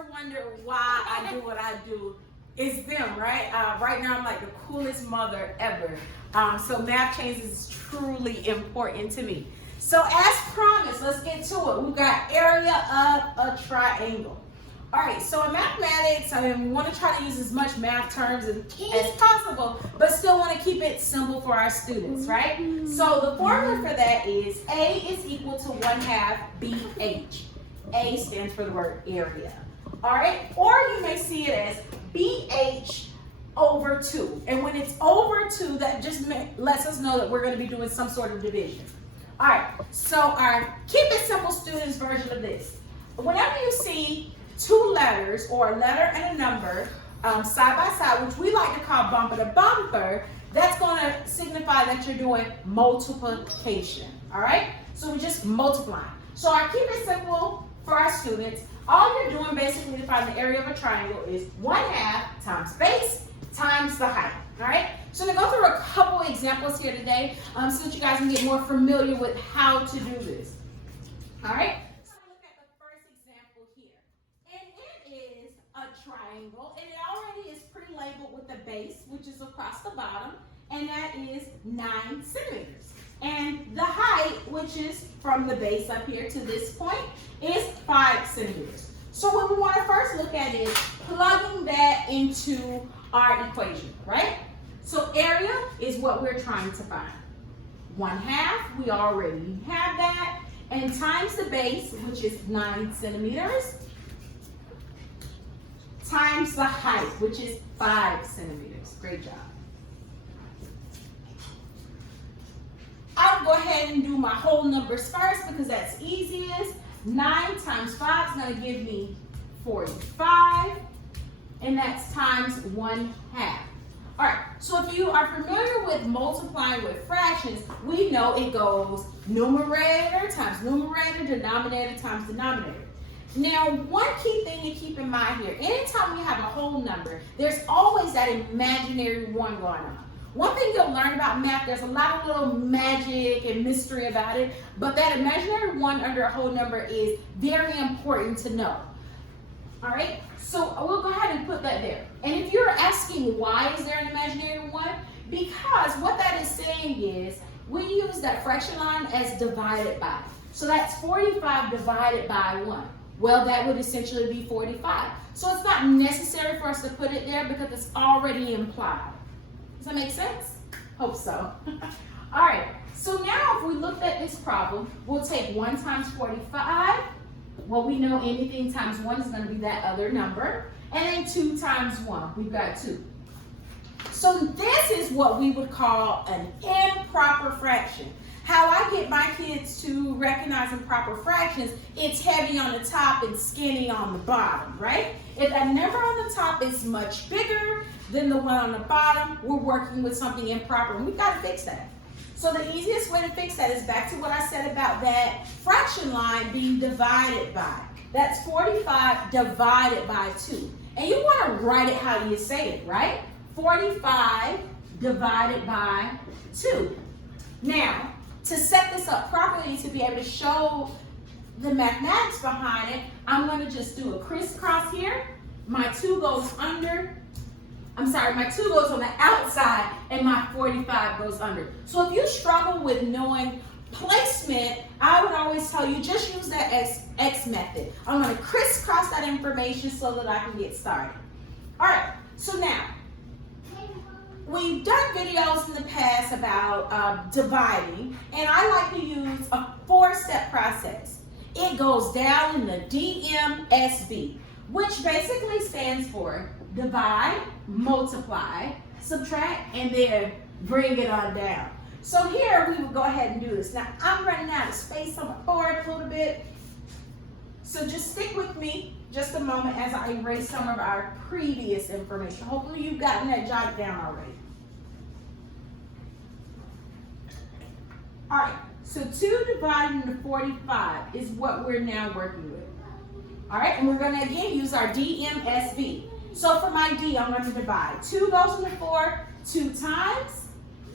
ever wonder why I do what I do, it's them, right? Right now I'm like the coolest mother ever. So math changes is truly important to me. So as promised, let's get to it. We've got area of a triangle. All right, so in mathematics, we want to try to use as much math terms as possible, but still want to keep it simple for our students, right? So the formula for that is A is equal to 1/2 BH. A stands for the word area. All right, or you may see it as BH over 2. And when it's over 2, that just lets us know that we're going to be doing some sort of division. All right, so our keep it simple students version of this. Whenever you see two letters or a letter and a number side by side, which we like to call bumper to bumper, that's going to signify that you're doing multiplication. All right, so we're just multiplying. So our keep it simple for our students, all you're doing basically to find the area of a triangle is 1/2 times base times the height. All right, so I'm going to go through a couple examples here today so that you guys can get more familiar with how to do this. All right, so look at the first example here. And it is a triangle, and it already is pre-labeled with the base, which is across the bottom, and that is 9 centimeters. And the height, which is from the base up here to this point, is 5 centimeters. So what we want to first look at is plugging that into our equation, right? So area is what we're trying to find. 1/2, we already have that, and times the base, which is 9 centimeters, times the height, which is 5 centimeters. Great job. I'll go ahead and do my whole numbers first because that's easiest. 9 times 5 is going to give me 45, and that's times 1/2. All right, so if you are familiar with multiplying with fractions, we know it goes numerator times numerator, denominator times denominator. Now, one key thing to keep in mind here, anytime you have a whole number, there's always that imaginary 1 going on. One thing you'll learn about math, there's a lot of little magic and mystery about it, but that imaginary 1 under a whole number is very important to know. All right, so we'll go ahead and put that there. And if you're asking why is there an imaginary 1, because what that is saying is we use that fraction line as divided by. So that's 45 divided by 1. Well, that would essentially be 45. So it's not necessary for us to put it there because it's already implied. Does that make sense? Hope so. All right, so now if we looked at this problem, we'll take 1 times 45. Well, we know anything times 1 is going to be that other number. And then 2 times 1, we've got 2. So this is what we would call an improper fraction. How I get my kids to recognize improper fractions, it's heavy on the top and skinny on the bottom, right? If that number on the top is much bigger than the one on the bottom, we're working with something improper, and we've got to fix that. So the easiest way to fix that is back to what I said about that fraction line being divided by. That's 45 divided by 2. And you want to write it how you say it, right? 45 divided by 2. Now, to set this up properly, to be able to show the mathematics behind it, I'm going to just do a crisscross here. My 2 goes under. My 2 goes on the outside and my 45 goes under. So if you struggle with knowing placement, I would always tell you just use that X method. I'm going to crisscross that information so that I can get started. All right, so now, we've done videos in the past about dividing, and I like to use a 4-step process. It goes down in the DMSB, which basically stands for divide, multiply, subtract, and then bring it on down. So here we will go ahead and do this. Now I'm running out of space on the board a little bit, so just stick with me just a moment as I erase some of our previous information. Hopefully you've gotten that jotted down already. All right, so 2 divided into 45 is what we're now working with. All right, and we're going to again use our DMSB. So for my D, I'm going to divide. 2 goes into 4 2 times.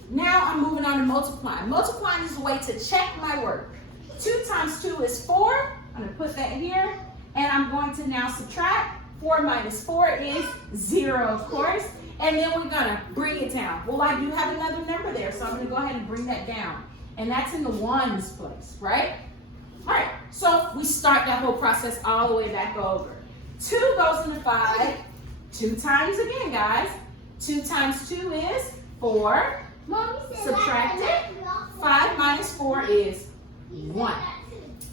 Now I'm moving on to multiplying. Multiplying is a way to check my work. 2 times 2 is 4. I'm going to put that here. and I'm going to now subtract. 4 minus 4 is 0, of course. And then we're gonna bring it down. Well, I do have another number there, so I'm gonna go ahead and bring that down. And that's in the ones place, right? All right, so we start that whole process all the way back over. 2 goes into 5, 2 times again, guys. 2 times 2 is 4. Subtract it. 5 minus 4 is 1.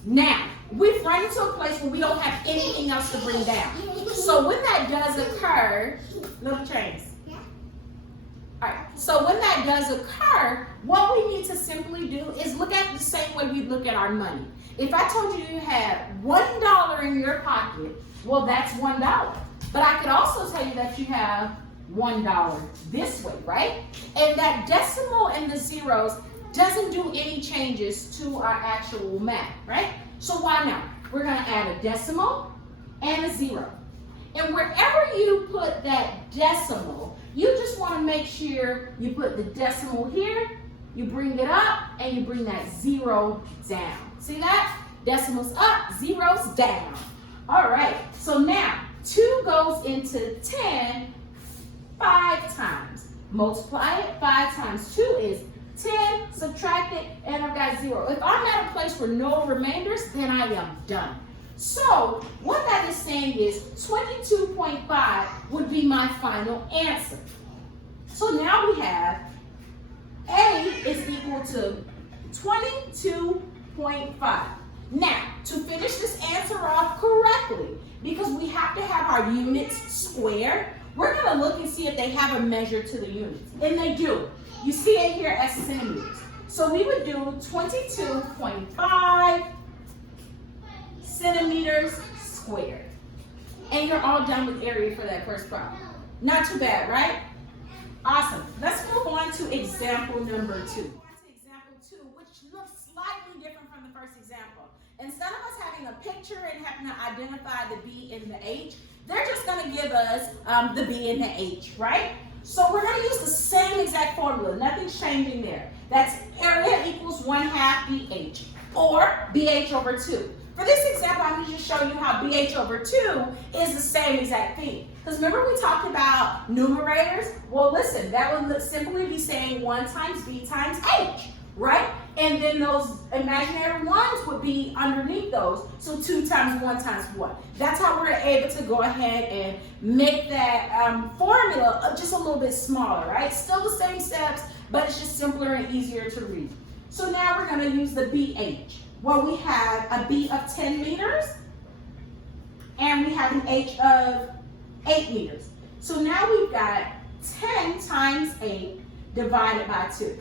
Now, we've run into a place where we don't have anything else to bring down. So when that does occur, little trains. All right, so when that does occur, what we need to simply do is look at it the same way we look at our money. If I told you you had $1 in your pocket, well, that's $1. But I could also tell you that you have $1 this way, right? And that decimal and the zeros doesn't do any changes to our actual math, right? So why not? We're gonna add a decimal and a 0. And wherever you put that decimal, you just wanna make sure you put the decimal here, you bring it up, and you bring that 0 down. See that? Decimals up, zeros down. All right, so now 2 goes into 10 5 times. Multiply it, 5 times 2 is 10, subtract it, and I've got 0. If I'm at a place where no remainders, then I am done. So what that is saying is 22.5 would be my final answer. So now we have A is equal to 22.5. Now, to finish this answer off correctly, because we have to have our units squared, we're going to look and see if they have a measure to the units. And they do. You see it here as centimeters. So we would do 22.5 centimeters squared. And you're all done with area for that first problem. Not too bad, right? Awesome. Let's move on to example number 2. Example 2, which looks slightly different from the first example. Instead of us having a picture and having to identify the B and the H, they're just going to give us the B and the H, right? So we're going to use the same exact formula. Nothing's changing there. That's area equals 1/2 BH, or BH over 2. For this example, I'm going to just show you how BH over 2 is the same exact thing. Because remember we talked about numerators? Well, listen, that would simply be saying 1 times B times H, right? And then those imaginary ones would be underneath those. So 2 times 1 times 1. That's how we're able to go ahead and make that formula just a little bit smaller, right? Still the same steps, but it's just simpler and easier to read. So now we're going to use the BH. Well, we have a B of 10 meters, and we have an H of 8 meters. So now we've got 10 times 8 divided by 2.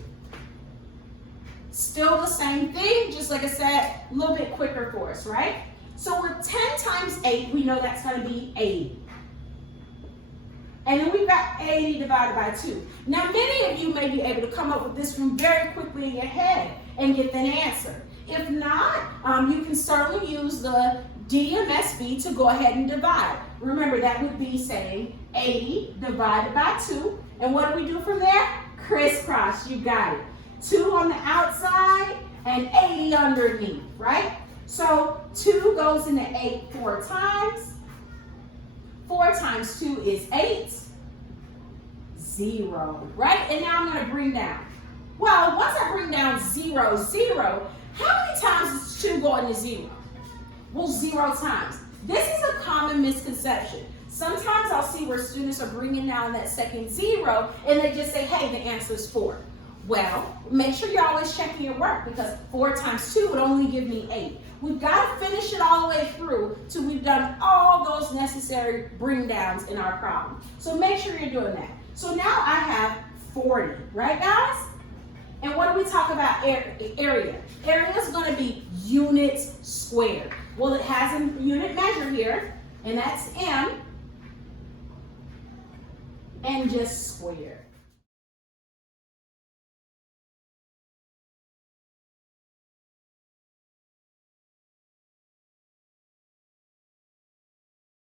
Still the same thing, just like I said, a little bit quicker for us, right? So with 10 times 8, we know that's going to be 80. And then we've got 80 divided by 2. Now, many of you may be able to come up with this from very quickly in your head and get that answer. If not, you can certainly use the DMSB to go ahead and divide. Remember, that would be saying 80 divided by 2. And what do we do from there? Crisscross, you got it. 2 on the outside and 80 underneath, right? So 2 goes into 8 4 times. 4 times 2 is 8. 0, right? And now I'm going to bring down. Well, once I bring down 0, 0, how many times does 2 go into 0? Well, 0 times. This is a common misconception. Sometimes I'll see where students are bringing down that second 0 and they just say, hey, the answer is 4. Well, make sure you're always checking your work, because 4 times 2 would only give me 8. We've got to finish it all the way through till we've done all those necessary bring downs in our problem. So make sure you're doing that. So now I have 40, right guys? And what do we talk about area? Area is going to be units squared. Well, it has a unit measure here, and that's M, and just squared.